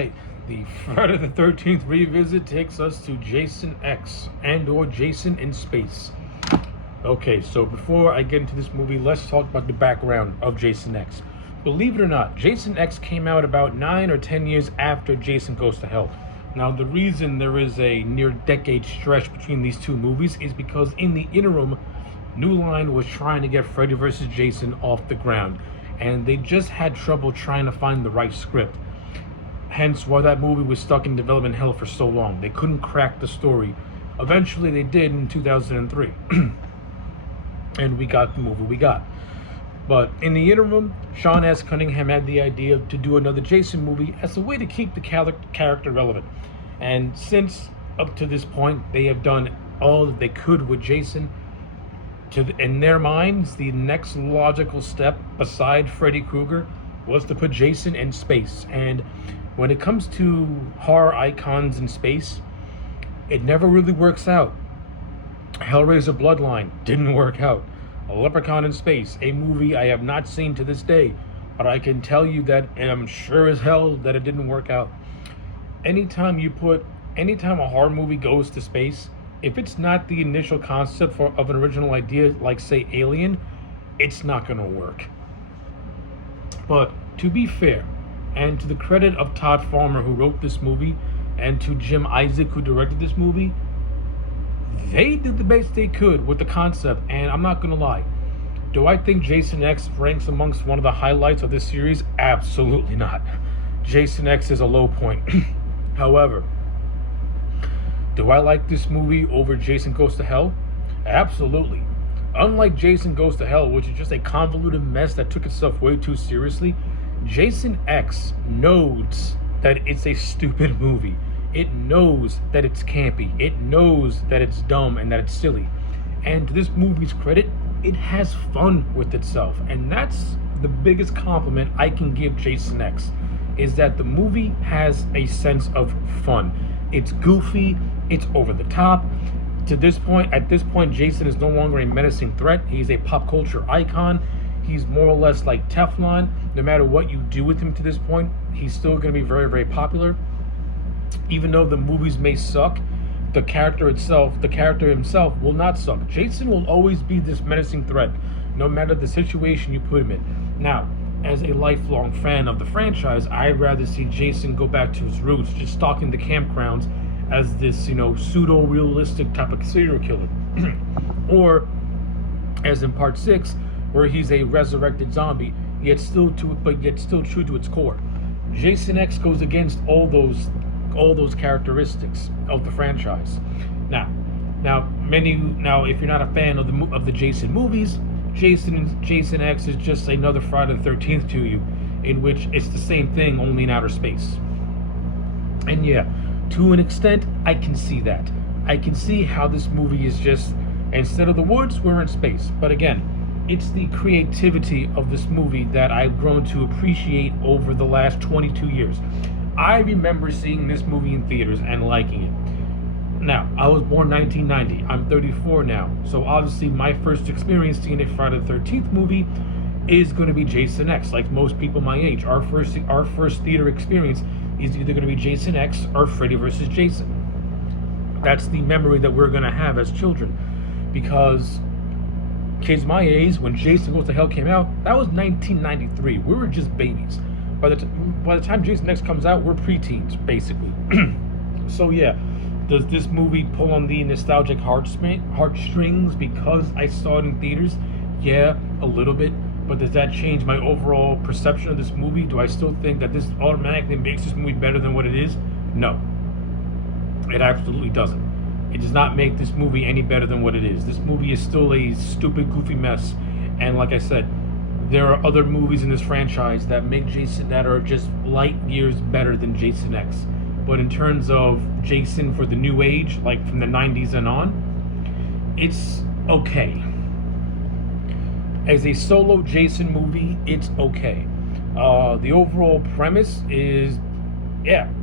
right, the Friday the 13th revisit takes us to Jason X and/or Jason in Space. Okay, so before I get into this movie, let's talk about the background of Jason X. Believe it or not, Jason X came out about 9 or 10 years after Jason Goes to Hell. Now, the reason there is a near decade stretch between these two movies is because in the interim, New Line was trying to get Freddy vs. Jason off the ground, and they just had trouble trying to find the right script. Hence why that movie was stuck in development hell for so long. They couldn't crack the story. Eventually they did in 2003. And we got the movie we got. But in the interim, Sean S. Cunningham had the idea to do another Jason movie as a way to keep the character relevant. And since up to this point they have done all that they could with Jason, in their minds, the next logical step beside Freddy Krueger was to put Jason in space. And when it comes to horror icons in space, it never really works out. Hellraiser Bloodline didn't work out. A Leprechaun in Space, a movie I have not seen to this day, but I can tell you that, and I'm sure as hell that it didn't work out. Anytime a horror movie goes to space, if it's not the initial concept of an original idea, like say Alien, it's not gonna work. But to be fair, and to the credit of Todd Farmer, who wrote this movie, and to Jim Isaac, who directed this movie, they did the best they could with the concept. And I'm not gonna lie, do I think Jason X ranks amongst one of the highlights of this series? Absolutely not. Jason X is a low point. However, do I like this movie over Jason Goes to Hell? Absolutely. Unlike Jason Goes to Hell, which is just a convoluted mess that took itself way too seriously, Jason X knows that it's a stupid movie. It knows that it's campy. It knows that it's dumb and that it's silly. And to this movie's credit, it has fun with itself. And that's the biggest compliment I can give Jason X, is that the movie has a sense of fun. It's goofy, it's over the top. At this point, Jason is no longer a menacing threat. He's a pop culture icon. He's more or less like Teflon. No matter what you do with him to this point, he's still going to be very, very popular. Even though the movies may suck, the character himself will not suck. Jason will always be this menacing threat, no matter the situation you put him in. Now, as a lifelong fan of the franchise, I'd rather see Jason go back to his roots, just stalking the campgrounds as this, pseudo-realistic type of serial killer. Or, as in Part 6, where he's a resurrected zombie, yet still true to its core. Jason X goes against all those characteristics of the franchise. Now, if you're not a fan of the Jason movies, Jason X is just another Friday the 13th to you, in which it's the same thing, only in outer space. And yeah, to an extent, I can see that. I can see how this movie is just, instead of the woods, we're in space. But again, it's the creativity of this movie that I've grown to appreciate over the last 22 years. I remember seeing this movie in theaters and liking it. Now, I was born 1990. I'm 34 now. So obviously my first experience seeing a Friday the 13th movie is going to be Jason X. Like most people my age, our first theater experience is either going to be Jason X or Freddy vs. Jason. That's the memory that we're going to have as children. Because kids my age, when Jason Goes to Hell came out, that was 1993. We were just babies. By the time Jason X comes out, we're preteens, basically. So yeah, does this movie pull on the nostalgic heartstrings because I saw it in theaters? Yeah, a little bit. But does that change my overall perception of this movie? Do I still think that this automatically makes this movie better than what it is? No. It absolutely doesn't. It does not make this movie any better than what it is. This movie is still a stupid, goofy mess. And like I said, there are other movies in this franchise that are just light years better than Jason X. But in terms of Jason for the new age, like from the 90s and on, it's okay. As a solo Jason movie, it's okay. The overall premise is,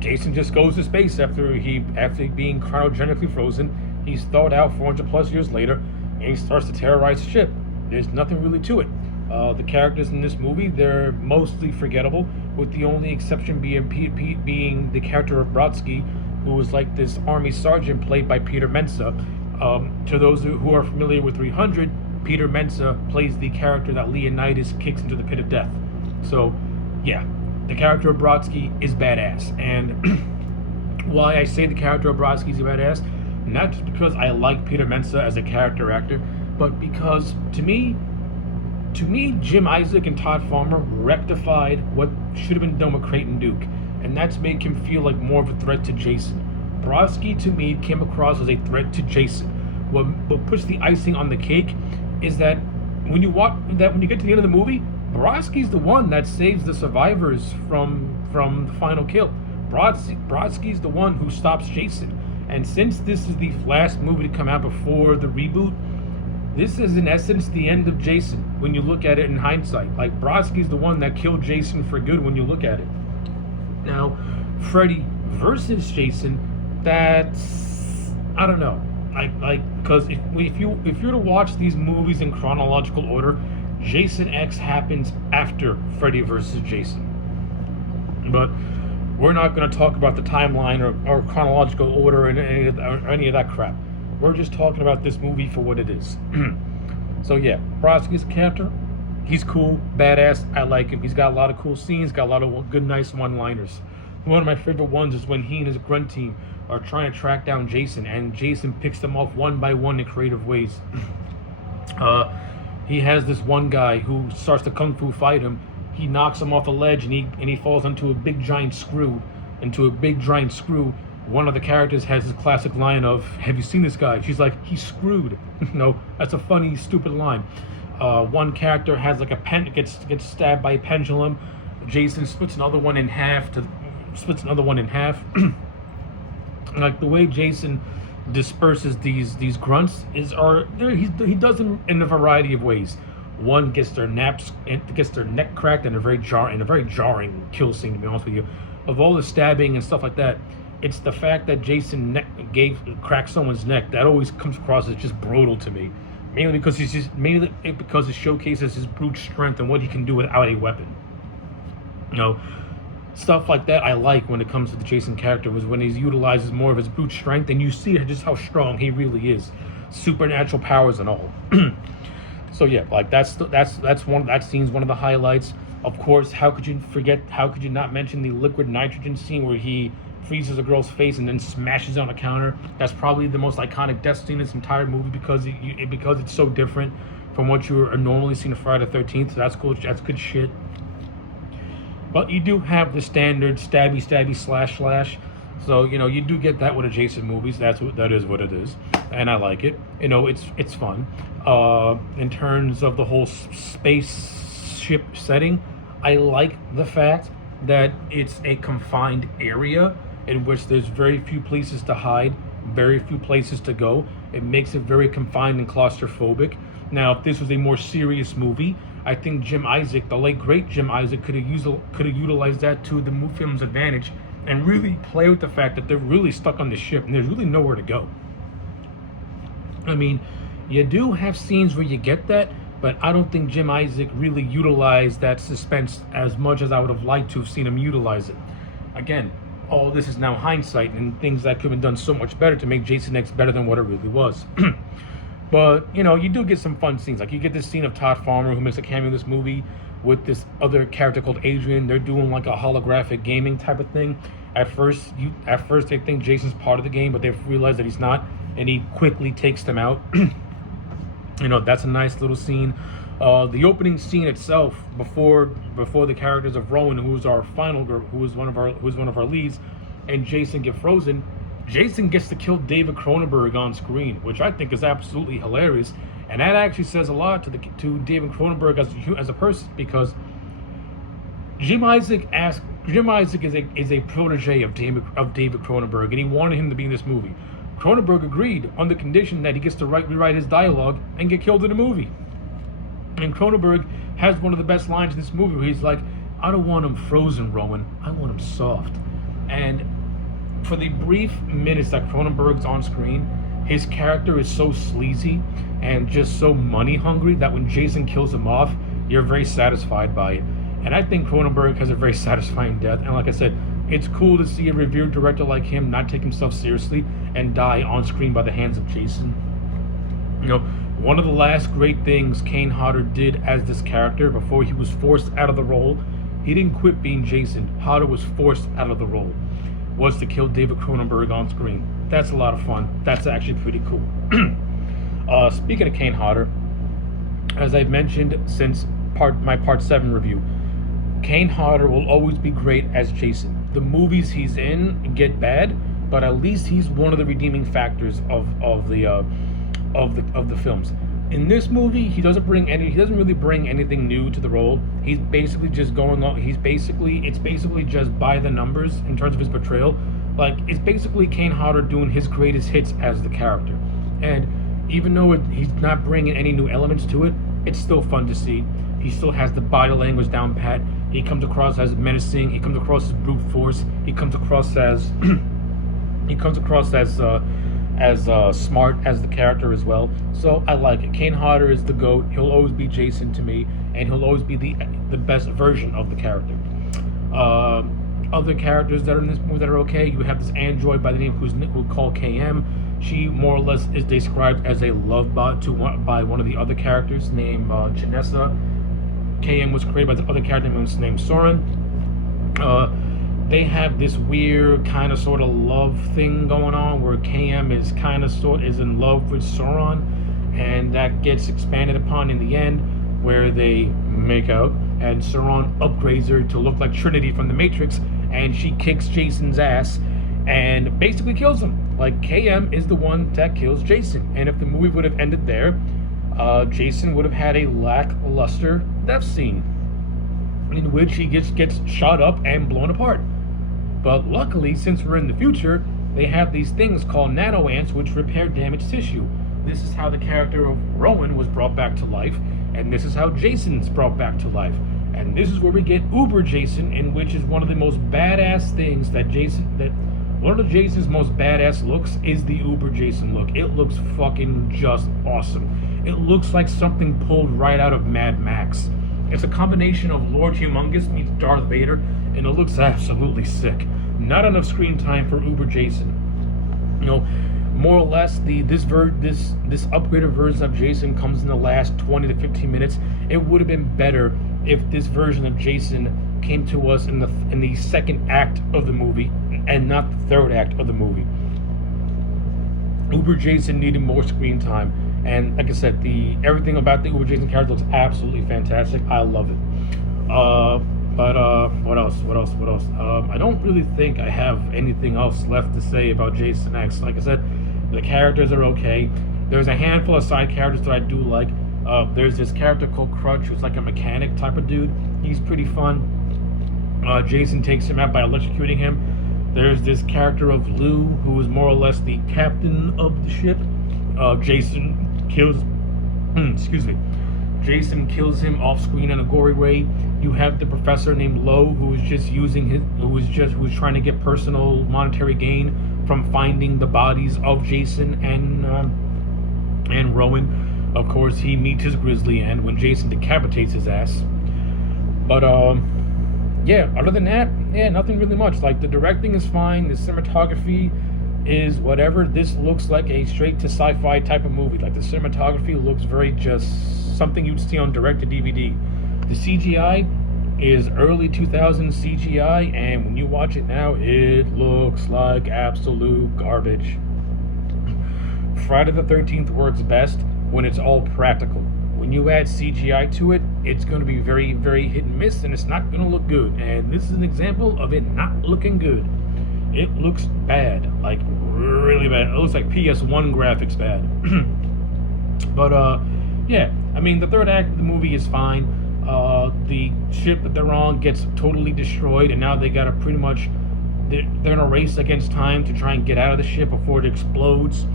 Jason just goes to space after being cryogenically frozen. He's thawed out 400 plus years later, and he starts to terrorize the ship. There's nothing really to it. The characters in this movie, they're mostly forgettable. with the only exception being the character of Brodsky, who was like this army sergeant played by Peter Mensa. To those who are familiar with 300, Peter Mensa plays the character that Leonidas kicks into the pit of death. So, yeah, the character of Brodsky is badass. And why I say the character of Brodsky is badass, not just because I like Peter Mensa as a character actor, but because to me, Jim Isaac and Todd Farmer rectified what should have been done with Creighton Duke, and that's made him feel like more of a threat to Jason. Brodsky, to me, came across as a threat to Jason. What puts the icing on the cake is that when you get to the end of the movie, Brodsky's the one that saves the survivors from the final kill. Brodsky's the one who stops Jason. And since this is the last movie to come out before the reboot, this is in essence the end of Jason when you look at it in hindsight. Like, Brodsky's the one that killed Jason for good when you look at it. Now, Freddy versus Jason, that's, I don't know. Because if you're to watch these movies in chronological order, Jason X happens after Freddy versus Jason. But we're not going to talk about the timeline or chronological order and any of that crap. We're just talking about this movie for what it is. So yeah, Brodsky's character, he's cool, badass. I like him. He's got a lot of cool scenes, got a lot of good, nice one-liners. One of my favorite ones is when he and his grunt team are trying to track down Jason, and Jason picks them off one by one in creative ways. He has this one guy who starts to kung fu fight him. He knocks him off a ledge, and he falls into a big giant screw. One of the characters has his classic line of, "Have you seen this guy?" She's like, "He's screwed." No, that's a funny, stupid line. One character has like gets stabbed by a pendulum. Jason splits another one in half. Like, the way Jason disperses these grunts he does them in a variety of ways. One gets their neck cracked in a very jarring kill scene, to be honest with you. Of all the stabbing and stuff like that, it's the fact that Jason cracked someone's neck that always comes across as just brutal to me. Mainly because it showcases his brute strength and what he can do without a weapon. Stuff like that I like when it comes to the Jason character, was when he utilizes more of his brute strength, and you see just how strong he really is, supernatural powers and all. So yeah, like that scene's one of the highlights. Of course, how could you not mention the liquid nitrogen scene where he freezes a girl's face and then smashes it on a counter? That's probably the most iconic death scene in this entire movie because it's so different from what you are normally seeing in Friday the 13th. So that's cool. That's good shit. But you do have the standard stabby slash. So, you do get that with a Jason movies. That is what it is. And I like it. It's fun. In terms of the whole spaceship setting, I like the fact that it's a confined area in which there's very few places to hide, very few places to go. It makes it very confined and claustrophobic. Now, if this was a more serious movie, I think Jim Isaac, the late great Jim Isaac, could have utilized that to the film's advantage and really play with the fact that they're really stuck on the ship and there's really nowhere to go. I mean, you do have scenes where you get that, but I don't think Jim Isaac really utilized that suspense as much as I would have liked to have seen him utilize it. Again, all this is now hindsight and things that could have been done so much better to make Jason X better than what it really was. But, you do get some fun scenes. Like, you get this scene of Todd Farmer, who makes a cameo in this movie, with this other character called Adrian. They're doing like a holographic gaming type of thing. At first they think Jason's part of the game, but they realize that he's not, and he quickly takes them out. That's a nice little scene. The opening scene itself, before the characters of Rowan, who is our final girl, who is one of our leads, and Jason get frozen, Jason gets to kill David Cronenberg on screen, which I think is absolutely hilarious, and that actually says a lot to David Cronenberg as a person, because Jim Isaac is a protege of David Cronenberg, and he wanted him to be in this movie. Cronenberg agreed on the condition that he gets to rewrite his dialogue and get killed in the movie. And Cronenberg has one of the best lines in this movie where he's like, "I don't want him frozen, Rowan. I want him soft." And for the brief minutes that Cronenberg's on screen, his character is so sleazy and just so money hungry that when Jason kills him off, you're very satisfied by it. And I think Cronenberg has a very satisfying death. And like I said, it's cool to see a revered director like him not take himself seriously and die on screen by the hands of Jason. You know, one of the last great things Kane Hodder did as this character before he was forced out of the role, he didn't quit being Jason. Hodder was forced out of the role, was to kill David Cronenberg on screen. That's a lot of fun. That's actually pretty cool. Speaking of Kane Hodder, as I've mentioned since my part 7 review, Kane Hodder will always be great as Jason. The movies he's in get bad, but at least he's one of the redeeming factors of the films. In this movie, he doesn't really bring anything new to the role. He's basically just going on. It's basically just by the numbers in terms of his portrayal. Like, it's basically Kane Hodder doing his greatest hits as the character. And even though he's not bringing any new elements to it, it's still fun to see. He still has the body language down pat. He comes across as menacing. He comes across as brute force. He comes across as smart as the character as well. So I like it. Kane Hodder is the GOAT. He'll always be Jason to me, and he'll always be the best version of the character. Other characters that are in this movie that are okay, you have this android by the name who's called KM. She more or less is described as a love bot by one of the other characters named Janessa. KM was created by the other character named Soren. They have this weird kind of sort of love thing going on where KM is in love with Sauron, and that gets expanded upon in the end where they make out, and Sauron upgrades her to look like Trinity from the Matrix, and she kicks Jason's ass and basically kills him. Like, KM is the one that kills Jason, and if the movie would have ended there, Jason would have had a lackluster death scene in which he gets shot up and blown apart. But luckily, since we're in the future, they have these things called nano ants which repair damaged tissue. This is how the character of Rowan was brought back to life, and this is how Jason's brought back to life. And this is where we get Uber Jason, in which is one of the most badass things one of the Jason's most badass looks is the Uber Jason look. It looks fucking just awesome. It looks like something pulled right out of Mad Max. It's a combination of Lord Humongous meets Darth Vader, and it looks absolutely sick. Not enough screen time for Uber Jason. You know, more or less, this upgraded version of Jason comes in the last 20 to 15 minutes. It would have been better if this version of Jason came to us in the second act of the movie and not the third act of the movie. Uber Jason needed more screen time, and like I said, everything about the Uber Jason character looks absolutely fantastic. I love it. But what else? I don't really think I have anything else left to say about Jason X. Like I said, the characters are okay. There's a handful of side characters that I do like. There's this character called Crutch, who's like a mechanic type of dude. He's pretty fun. Jason takes him out by electrocuting him. There's this character of Lou, who is more or less the captain of the ship. Jason kills him off screen in a gory way. You have the professor named Lowe, who is trying to get personal monetary gain from finding the bodies of Jason and Rowan. Of course, he meets his grisly end when Jason decapitates his ass. But yeah, other than that, nothing really much. Like, the directing is fine, the cinematography is whatever. This looks like a straight to sci-fi type of movie. Like, the cinematography looks very just something you'd see on direct-to-DVD. The CGI is early 2000s CGI, and when you watch it now, it looks like absolute garbage. Friday the 13th works best when it's all practical. When you add CGI to it, it's going to be very, very hit and miss, and it's not going to look good. And this is an example of it not looking good. It looks bad, like really bad. It looks like PS1 graphics bad. But yeah, I mean, the third act of the movie is fine. The ship that they're on gets totally destroyed, and now they gotta they're in a race against time to try and get out of the ship before it explodes,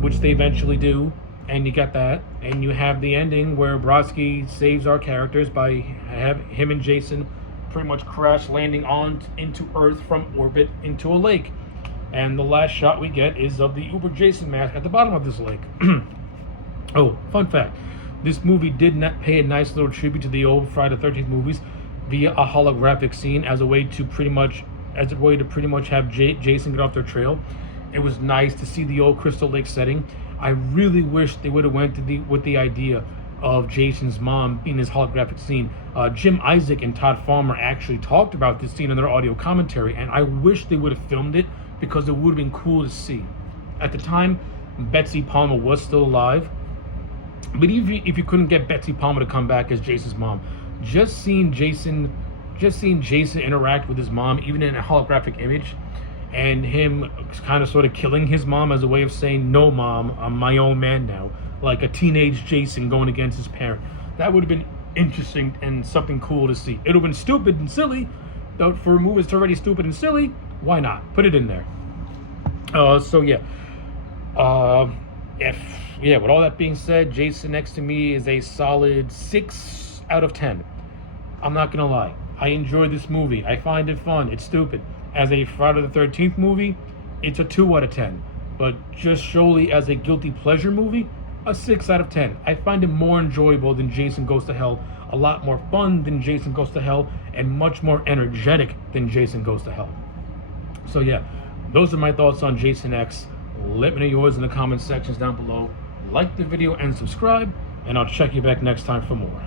which they eventually do. And you got that, and you have the ending where Brodsky saves our characters by him and Jason pretty much crash landing into Earth from orbit into a lake. And the last shot we get is of the Uber Jason mask at the bottom of this lake. Oh, fun fact. This movie did not pay a nice little tribute to the old Friday the 13th movies. via a holographic scene as a way to pretty much have Jason get off their trail. It was nice to see the old Crystal Lake setting. I really wish they would have went with the idea of Jason's mom being his holographic scene. Jim Isaac and Todd Farmer actually talked about this scene in their audio commentary, and I wish they would have filmed it because it would have been cool to see. At the time, Betsy Palmer was still alive, but if you couldn't get Betsy Palmer to come back as Jason's mom, just seeing Jason interact with his mom, even in a holographic image, and him kind of sort of killing his mom as a way of saying, "No, mom, I'm my own man now," like a teenage Jason going against his parent. That would have been interesting and something cool to see. It would have been stupid and silly, but for a movie that's already stupid and silly, why not? Put it in there. So yeah. With all that being said, Jason X to me is a solid 6 out of 10. I'm not gonna lie. I enjoyed this movie. I find it fun. It's stupid. As a Friday the 13th movie, it's a 2 out of 10. But just solely as a guilty pleasure movie, a 6 out of 10. I find it more enjoyable than Jason Goes to Hell, a lot more fun than Jason Goes to Hell, and much more energetic than Jason Goes to Hell. So yeah, those are my thoughts on Jason X. Let me know yours in the comment sections down below. Like the video and subscribe, and I'll check you back next time for more.